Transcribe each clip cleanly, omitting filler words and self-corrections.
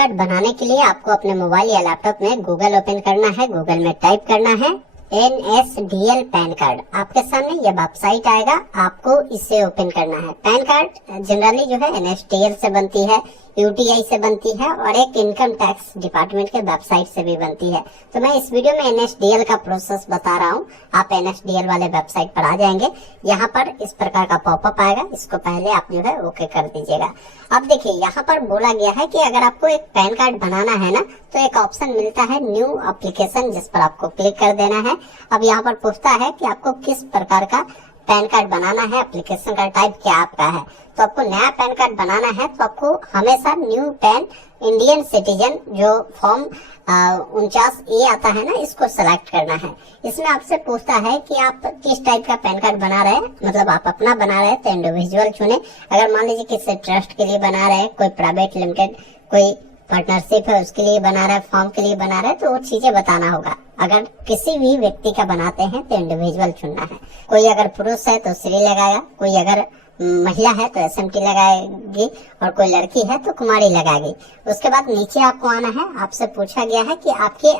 Card बनाने के लिए आपको अपने मोबाइल या लैपटॉप में गूगल ओपन करना है। गूगल में टाइप करना है NSDL पैन कार्ड। आपके सामने ये वेबसाइट आएगा, आपको इसे ओपन करना है। पैन कार्ड जनरली जो है NSDL से बनती है, UTI से बनती है और एक इनकम टैक्स डिपार्टमेंट के वेबसाइट से भी बनती है। तो मैं इस वीडियो में NSDL का प्रोसेस बता रहा हूँ। आप NSDL वाले वेबसाइट पर आ जाएंगे, यहाँ पर इस प्रकार का पॉपअप आएगा, इसको पहले आप जो है ओके कर दीजिएगा। अब देखिए यहाँ पर बोला गया है कि अगर आपको एक पैन कार्ड बनाना है ना, तो एक ऑप्शन मिलता है न्यू एप्लीकेशन, जिस पर आपको क्लिक कर देना है। अब यहाँ पर पूछता है कि आपको किस प्रकार का पैन कार्ड बनाना है, एप्लीकेशन का टाइप क्या आपका है। तो आपको नया पैन कार्ड बनाना है तो आपको हमेशा न्यू पैन इंडियन सिटीजन जो फॉर्म 49A आता है ना, इसको सिलेक्ट करना है। इसमें आपसे पूछता है कि आप किस टाइप का पैन कार्ड बना रहे हैं, मतलब आप अपना बना रहे हैं तो इंडिविजुअल चुने। अगर मान लीजिए किसी ट्रस्ट के लिए बना रहे हैं, कोई प्राइवेट लिमिटेड, कोई पार्टनरशिप है उसके लिए बना रहा है, फॉर्म के लिए बना रहा है, तो वो चीजें बताना होगा। अगर किसी भी व्यक्ति का बनाते हैं तो इंडिविजुअल चुनना है। कोई अगर पुरुष है तो श्री लगाएगा, कोई अगर महिला है तो SMT लगाएगी और कोई लड़की है तो कुमारी लगाएगी। उसके बाद नीचे आपको आना है। आपसे पूछा गया है कि आपके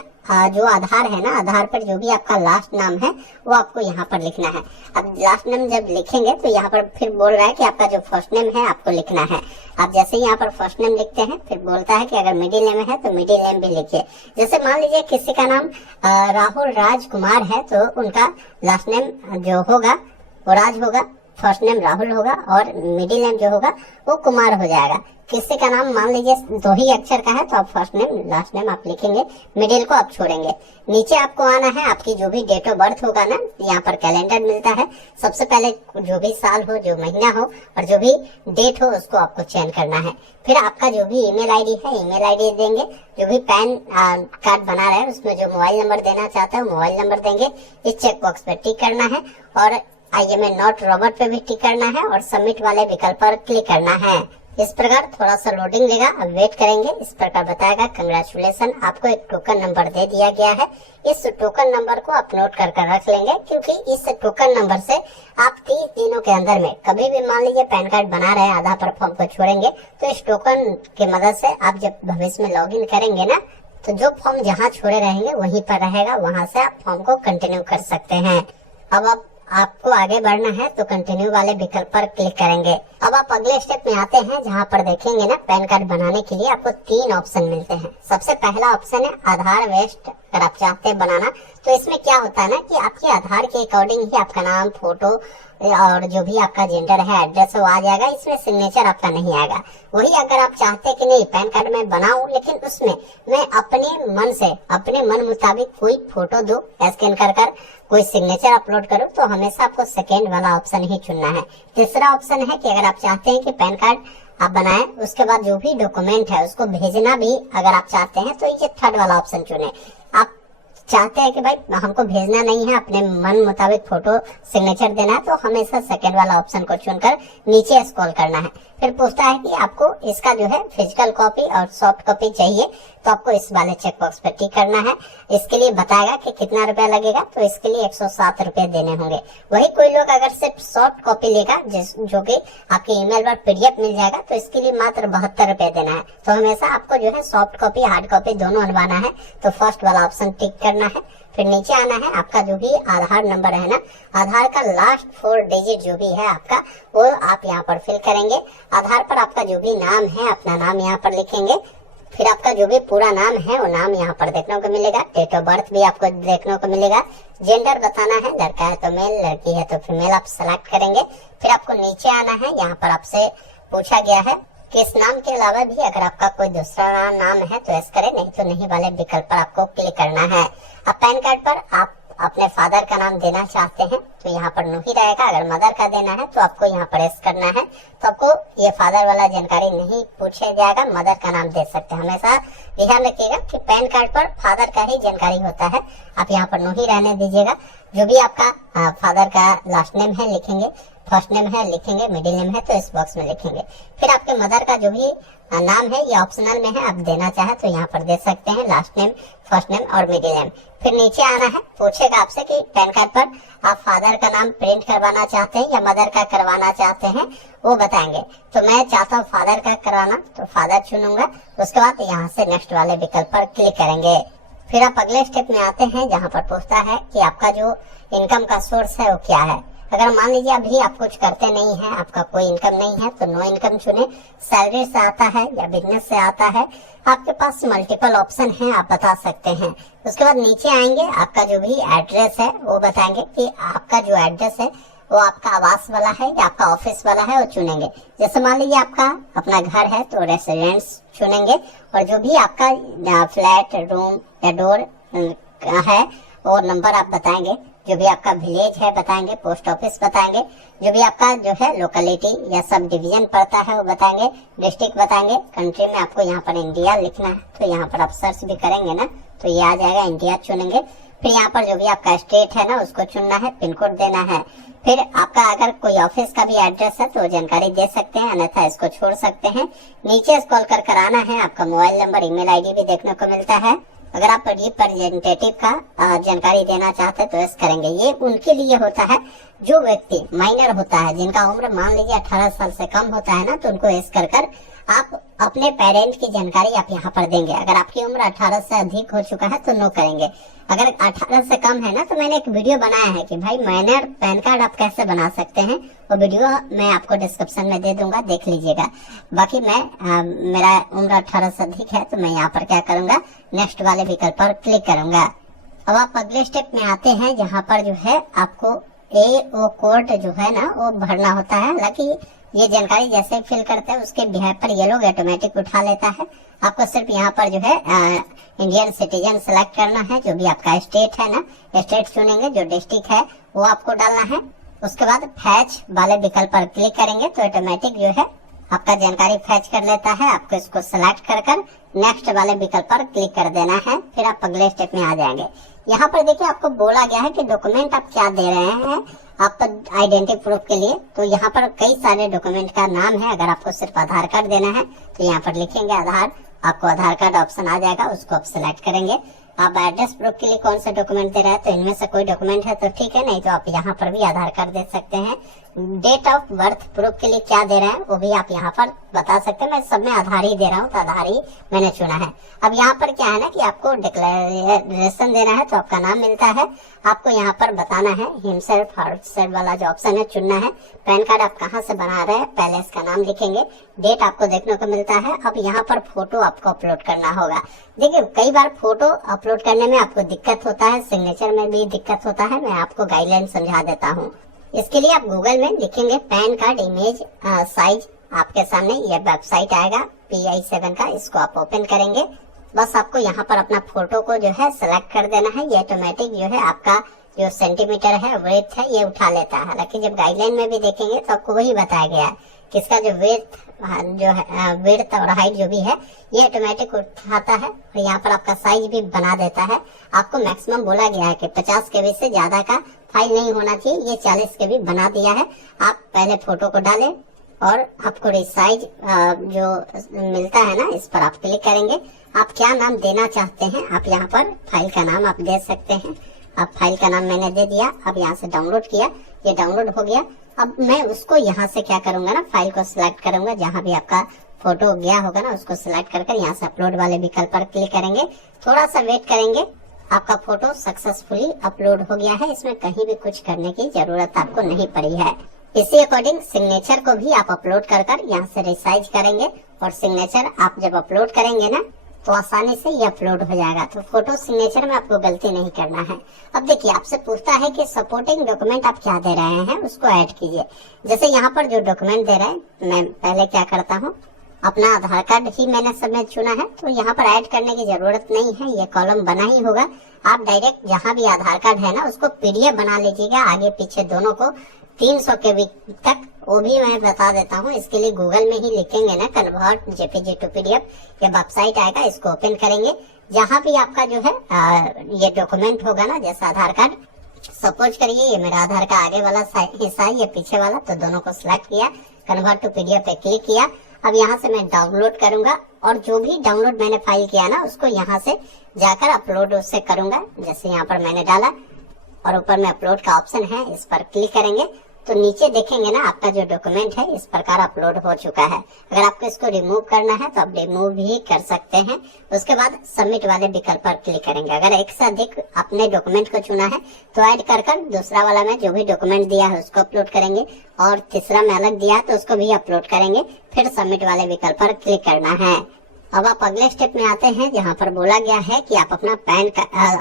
जो आधार है ना, आधार पर जो भी आपका लास्ट नाम है वो आपको यहाँ पर लिखना है। अब लास्ट नेम जब लिखेंगे तो यहाँ पर फिर बोल रहा है कि आपका जो फर्स्ट नेम है आपको लिखना है। आप जैसे ही यहाँ पर फर्स्ट नेम लिखते हैं फिर बोलता है कि अगर मिडिल नेम है तो मिडिल नेम भी लिखिए। जैसे मान लीजिए किसी का नाम राहुल राज कुमार है तो उनका लास्ट नेम जो होगा वो राज होगा, फर्स्ट नेम राहुल होगा और मिडिल नेम जो होगा वो कुमार हो जाएगा। किसी का नाम मान लीजिए 2 ही अक्षर का है तो आप फर्स्ट नेम लास्ट नेम आप लिखेंगे, मिडिल को आप छोड़ेंगे। नीचे आपको आना है, आपकी जो भी डेट ऑफ बर्थ होगा ना, यहाँ पर कैलेंडर मिलता है। सबसे पहले जो भी साल हो, जो महीना हो और जो भी डेट हो उसको आपको चयन करना है। फिर आपका जो भी ईमेल आईडी है, ईमेल आईडी देंगे। जो भी पैन कार्ड बना रहे हैं उसमें जो मोबाइल नंबर देना चाहता है मोबाइल नंबर देंगे। इस चेक बॉक्स पे टिक करना है और I am नॉट रॉबर्ट पे भी टिक करना है और सबमिट वाले विकल्प पर क्लिक करना है। इस प्रकार थोड़ा सा लोडिंग लेगा, अब वेट करेंगे। इस प्रकार बताएगा कंग्रेचुलेसन, आपको एक टोकन नंबर दे दिया गया है। इस टोकन नंबर को आप नोट कर रख लेंगे, क्योंकि इस टोकन नंबर से आप 30 दिनों के अंदर में कभी भी मान लीजिए पैन कार्ड बना रहे हैं, आधा पर फॉर्म को छोड़ेंगे तो इस टोकन की मदद से आप जब भविष्य में लॉगिन करेंगे ना, तो जो फॉर्म जहाँ छोड़े रहेंगे वहीं पर रहेगा, वहां से आप फॉर्म को कंटिन्यू कर सकते हैं। अब आपको आगे बढ़ना है तो कंटिन्यू वाले विकल्प पर क्लिक करेंगे। अब आप अगले स्टेप में आते हैं, जहां पर देखेंगे ना पैन कार्ड बनाने के लिए आपको 3 ऑप्शन मिलते हैं। सबसे पहला ऑप्शन है आधार वेस्ट। अगर आप चाहते हैं बनाना तो इसमें क्या होता है ना कि आपके आधार के अकॉर्डिंग ही आपका नाम, फोटो और जो भी आपका जेंडर है, एड्रेस वो आ जाएगा। इसमें सिग्नेचर आपका नहीं आएगा। वही अगर आप चाहते हैं कि नहीं पैन कार्ड में बनाऊं लेकिन उसमें मैं अपने मन से, अपने मन मुताबिक कोई फोटो दूं, स्कैन कर कोई सिग्नेचर अपलोड करूं, तो हमेशा आपको सेकेंड वाला ऑप्शन ही चुनना है। तीसरा ऑप्शन है कि अगर आप चाहते हैं कि पैन कार्ड आप बनाएं, उसके बाद जो भी डॉक्यूमेंट है उसको भेजना भी अगर आप चाहते हैं तो ये थर्ड वाला ऑप्शन चुने। आप चाहते हैं कि भाई हमको भेजना नहीं है, अपने मन मुताबिक फोटो सिग्नेचर देना है, तो हमेशा सेकंड वाला ऑप्शन को चुनकर नीचे स्क्रॉल करना है। फिर पूछता है कि आपको इसका जो है फिजिकल कॉपी और सॉफ्ट कॉपी चाहिए, तो आपको इस वाले चेक बॉक्स पर टिक करना है। इसके लिए बताएगा कि कितना रुपया लगेगा, तो इसके लिए 107 रुपए देने होंगे। वही कोई लोग अगर सिर्फ सॉफ्ट कॉपी लेगा, जो कि आपके ईमेल पर PDF मिल जाएगा, तो इसके लिए मात्र 72 रुपए देना है। तो हमेशा आपको जो है सॉफ्ट कॉपी, हार्ड कॉपी दोनों बनवाना है, तो फर्स्ट वाला ऑप्शन टिक करना है। फिर नीचे आना है, आपका जो भी आधार नंबर है ना, आधार का लास्ट 4 डिजिट जो भी है आपका, वो आप यहाँ पर फिल करेंगे। आधार पर आपका जो भी नाम है अपना नाम यहाँ पर लिखेंगे। फिर आपका जो भी पूरा नाम है वो नाम यहाँ पर देखने को मिलेगा। डेट ऑफ बर्थ भी आपको देखने को मिलेगा। जेंडर बताना है, लड़का है तो मेल, लड़की है तो फीमेल आप सेलेक्ट करेंगे। फिर आपको नीचे आना है, यहाँ पर आपसे पूछा गया है कि इस नाम के अलावा भी अगर आपका कोई दूसरा नाम है तो यस करें, नहीं तो नहीं वाले विकल्प पर आपको क्लिक करना है। अब पैन कार्ड पर आप अपने फादर का नाम देना चाहते हैं तो यहाँ पर नो ही रहेगा। अगर मदर का देना है तो आपको यहाँ पर यस करना है, तो आपको ये फादर वाला जानकारी नहीं पूछा जाएगा, मदर का नाम दे सकते हैं। हमेशा ध्यान रखिएगा कि पैन कार्ड पर फादर का ही जानकारी होता है, आप यहाँ पर नो ही रहने दीजिएगा। जो भी आपका फादर का लास्ट नेम है लिखेंगे, फर्स्ट नेम है लिखेंगे, मिडिल नेम है तो इस बॉक्स में लिखेंगे। फिर आपके मदर का जो भी नाम है ये ऑप्शनल में है, आप देना चाहे तो यहाँ पर दे सकते हैं, लास्ट नेम, फर्स्ट नेम और मिडिल नेम। फिर नीचे आना है, पूछेगा आपसे कि पैन कार्ड पर आप फादर का नाम प्रिंट करवाना चाहते हैं या मदर का करवाना चाहते हैं, वो बताएंगे। तो मैं चाहता हूँ फादर का करवाना, तो फादर चुनूंगा। उसके बाद यहाँ से नेक्स्ट वाले विकल्प पर क्लिक करेंगे। फिर आप अगले स्टेप में आते हैं जहाँ पर पूछता है कि आपका जो इनकम का सोर्स है वो क्या है। अगर मान लीजिए अभी आप कुछ करते नहीं है, आपका कोई इनकम नहीं है, तो नो इनकम चुने। सैलरी से आता है या बिजनेस से आता है, आपके पास मल्टीपल ऑप्शन है, आप बता सकते हैं। उसके बाद नीचे आएंगे, आपका जो भी एड्रेस है वो बताएंगे कि आपका जो एड्रेस है वो आपका आवास वाला है या आपका ऑफिस वाला है, वो चुनेंगे। जैसे मान लीजिए आपका अपना घर है तो रेसिडेंस चुनेंगे, और जो भी आपका फ्लैट, रूम या डोर है वो नंबर आप बताएंगे। जो भी आपका विलेज है बताएंगे, पोस्ट ऑफिस बताएंगे, जो भी आपका जो है लोकेलिटी या सब डिवीजन पड़ता है वो बताएंगे, डिस्ट्रिक्ट बताएंगे। कंट्री में आपको यहाँ पर इंडिया लिखना है, तो यहाँ पर आप सर्च भी करेंगे ना तो ये आ जाएगा, इंडिया चुनेंगे। फिर यहाँ पर जो भी आपका स्टेट है ना उसको चुनना है, पिन कोड देना है। फिर आपका अगर कोई ऑफिस का भी एड्रेस है तो जानकारी दे सकते हैं, अन्यथा इसको छोड़ सकते हैं। नीचे स्क्रॉल कर आना है, आपका मोबाइल नंबर, ईमेल आईडी भी देखने को मिलता है। अगर आप रिप्रेजेंटेटिव का जानकारी देना चाहते हैं तो इस करेंगे। ये उनके लिए होता है जो व्यक्ति माइनर होता है, जिनका उम्र मान लीजिए 18 साल से कम होता है ना, तो उनको इस कर आप अपने पेरेंट की जानकारी आप यहाँ पर देंगे। अगर आपकी उम्र 18 से अधिक हो चुका है तो नो करेंगे। अगर 18 से कम है ना, तो मैंने एक वीडियो बनाया है कि भाई माइनर पैन कार्ड आप कैसे बना सकते हैं, वो वीडियो मैं आपको डिस्क्रिप्शन में दे दूंगा, देख लीजिएगा। बाकी मेरा उम्र 18 से अधिक है तो मैं यहाँ पर क्या करूंगा, नेक्स्ट वाले विकल्प पर क्लिक करूंगा। अब आप अगले स्टेप में आते हैं जहाँ पर जो है आपको AO कोड जो है ना वो भरना होता है। हालांकि ये जानकारी जैसे ही फिल करते हैं उसके बिहार पर ये लोग ऑटोमेटिक उठा लेता है। आपको सिर्फ यहाँ पर जो है इंडियन सिटीजन सेलेक्ट करना है। जो भी आपका स्टेट है ना, स्टेट चुनेंगे, जो डिस्ट्रिक्ट है वो आपको डालना है। उसके बाद फैच वाले विकल्प पर क्लिक करेंगे तो ऑटोमेटिक जो है आपका जानकारी फैच कर लेता है। आपको इसको सिलेक्ट कर नेक्स्ट वाले विकल्प पर क्लिक कर देना है। फिर आप अगले स्टेप में आ जाएंगे। यहाँ पर देखिए आपको बोला गया है कि डॉक्यूमेंट आप क्या दे रहे हैं आपका आइडेंटिटी प्रूफ के लिए। तो यहाँ पर कई सारे डॉक्यूमेंट का नाम है। अगर आपको सिर्फ आधार कार्ड देना है तो यहाँ पर लिखेंगे आधार, आपको आधार कार्ड ऑप्शन आ जाएगा, उसको आप सिलेक्ट करेंगे। आप एड्रेस प्रूफ के लिए कौन सा डॉक्यूमेंट दे रहे हैं, तो इनमें से कोई डॉक्यूमेंट है तो ठीक है, नहीं तो आप यहाँ पर भी आधार कार्ड दे सकते हैं। डेट ऑफ बर्थ प्रूफ के लिए क्या दे रहे हैं वो भी आप यहाँ पर बता सकते हैं। मैं सब में आधार ही दे रहा हूँ तो आधार ही मैंने चुना है। अब यहाँ पर क्या है ना कि आपको डिक्लेरेशन देना है तो आपका नाम मिलता है। आपको यहाँ पर बताना है हिमसेल्फ हरसेल्फ वाला जो ऑप्शन है चुनना है। पैन कार्ड आप कहाँ से बना रहे हैं, पहले इसका नाम लिखेंगे, डेट आपको देखने को मिलता है। अब यहाँ पर फोटो आपको अपलोड करना होगा। देखिए कई बार फोटो अपलोड करने में आपको दिक्कत होता है, सिग्नेचर में भी दिक्कत होता है। मैं आपको गाइडलाइन समझा देता हूँ। इसके लिए आप गूगल में लिखेंगे पैन कार्ड इमेज साइज, आपके सामने ये वेबसाइट आएगा PI7 का, इसको आप ओपन करेंगे। बस आपको यहाँ पर अपना फोटो को जो है सिलेक्ट कर देना है। ये ऑटोमेटिक जो है आपका जो सेंटीमीटर है, वेथ है, ये उठा लेता है। हालांकि जब गाइडलाइन में भी देखेंगे तो आपको वही बताया गया है कि इसका जो विड्थ और हाइट जो भी है ये ऑटोमेटिक उठाता है और यहाँ पर आपका साइज भी बना देता है। आपको मैक्सिमम बोला गया है कि 50 KB से ज्यादा का फाइल नहीं होना चाहिए, ये 40 KB बना दिया है। आप पहले फोटो को डालें और आपको रिसाइज जो मिलता है ना, इस पर आप क्लिक करेंगे। आप क्या नाम देना चाहते हैं, आप यहाँ पर फाइल का नाम आप दे सकते हैं। अब फाइल का नाम मैंने दे दिया। अब यहाँ से डाउनलोड किया, ये डाउनलोड हो गया। अब मैं उसको यहाँ से क्या करूंगा ना, फाइल को सिलेक्ट करूंगा, जहाँ भी आपका फोटो गया होगा ना उसको सिलेक्ट कर यहाँ से अपलोड वाले विकल्प पर क्लिक करेंगे। थोड़ा सा वेट करेंगे, आपका फोटो सक्सेसफुली अपलोड हो गया है। इसमें कहीं भी कुछ करने की जरूरत आपको नहीं पड़ी है। इसी अकॉर्डिंग सिग्नेचर को भी आप अपलोड कर यहाँ से रिसाइज करेंगे और सिग्नेचर आप जब अपलोड करेंगे ना तो आसानी से ये अपलोड हो जाएगा। तो फोटो सिग्नेचर में आपको गलती नहीं करना है। अब देखिए आपसे पूछता है कि सपोर्टिंग डॉक्यूमेंट आप क्या दे रहे हैं, उसको ऐड कीजिए। जैसे यहाँ पर जो डॉक्यूमेंट दे रहे हैं, मैं पहले क्या करता हूँ, अपना आधार कार्ड ही मैंने सबमिट चुना है तो यहाँ पर ऐड करने की जरूरत नहीं है, ये कॉलम बना ही होगा। आप डायरेक्ट जहाँ भी आधार कार्ड है ना उसको PDF बना लीजिएगा, आगे पीछे दोनों को 300 KB तक। वो भी मैं बता देता हूँ। इसके लिए गूगल में ही लिखेंगे ना कन्वर्ट JPG to PDF, ये वेबसाइट आएगा, इसको ओपन करेंगे। जहाँ भी आपका जो है ये डॉक्यूमेंट होगा ना, जैसे आधार कार्ड, सपोज करिए ये मेरा आधार का आगे वाला हिस्सा है, ये पीछे वाला, तो दोनों को सिलेक्ट किया, कन्वर्ट टू पीडीएफ पे क्लिक किया। अब यहाँ से मैं डाउनलोड करूंगा और जो भी डाउनलोड मैंने फाइल किया ना उसको यहाँ से जाकर अपलोड उससे करूंगा। जैसे यहाँ पर मैंने डाला और ऊपर में अपलोड का ऑप्शन है, इस पर क्लिक करेंगे तो नीचे देखेंगे ना आपका जो डॉक्यूमेंट है इस प्रकार अपलोड हो चुका है। अगर आपको इसको रिमूव करना है तो आप रिमूव भी कर सकते हैं। उसके बाद सबमिट वाले विकल्प पर क्लिक करेंगे। अगर एक से अधिक अपने डॉक्यूमेंट को चुना है तो ऐड कर दूसरा वाला में जो भी डॉक्यूमेंट दिया है उसको अपलोड करेंगे और तीसरा में अलग दिया है तो उसको भी अपलोड करेंगे। फिर सबमिट वाले विकल्प पर क्लिक करना है। अब आप अगले स्टेप में आते हैं जहाँ पर बोला गया है कि आप अपना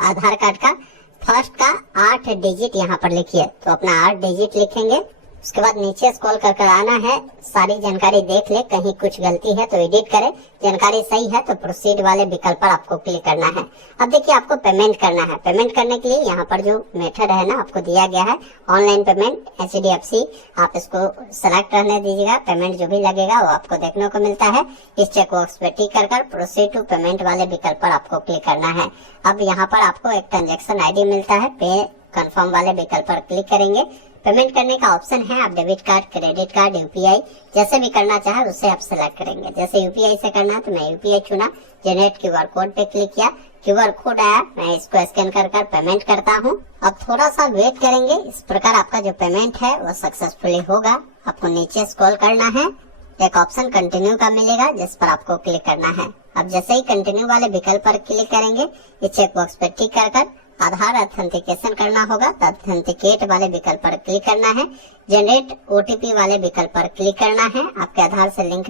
आधार कार्ड का फर्स्ट का 8 डिजिट यहाँ पर लिखिए, तो अपना 8 डिजिट लिखेंगे। उसके बाद नीचे स्क्रॉल कर आना है, सारी जानकारी देख ले, कहीं कुछ गलती है तो एडिट करें, जानकारी सही है तो प्रोसीड वाले विकल्प पर आपको क्लिक करना है। अब देखिए आपको पेमेंट करना है। पेमेंट करने के लिए यहाँ पर जो मेथड है ना आपको दिया गया है ऑनलाइन पेमेंट HDFC, आप इसको सेलेक्ट रहने दीजिएगा। पेमेंट जो भी लगेगा वो आपको देखने को मिलता है। इस चेक बॉक्स पे टिक कर प्रोसीड टू पेमेंट वाले विकल्प पर आपको क्लिक करना है। अब यहाँ पर आपको एक ट्रांजेक्शन ID मिलता है, पे कन्फर्म वाले विकल्प पर क्लिक करेंगे। पेमेंट करने का ऑप्शन है, आप debit card, credit card, UPI जैसे भी करना चाहे उससे आप सिलेक्ट करेंगे। जैसे UPI से करना है तो मैं UPI चुना, जनरेट QR कोड पे क्लिक किया, QR कोड आया, मैं इसको स्कैन कर पेमेंट करता हूँ। अब थोड़ा सा वेट करेंगे, इस प्रकार आपका जो पेमेंट है वो सक्सेसफुली होगा। आपको नीचे स्क्रॉल करना है, एक ऑप्शन कंटिन्यू का मिलेगा जिस पर आपको क्लिक करना है। अब जैसे ही कंटिन्यू वाले विकल्प पर क्लिक करेंगे इस चेक बॉक्स पर टिक कर आधार ऑथेंटिकेशन करना होगा तो ऑथेंटिकेट वाले विकल्प पर क्लिक करना है। जनरेट OTP वाले विकल्प पर क्लिक करना है। आपके आधार से लिंक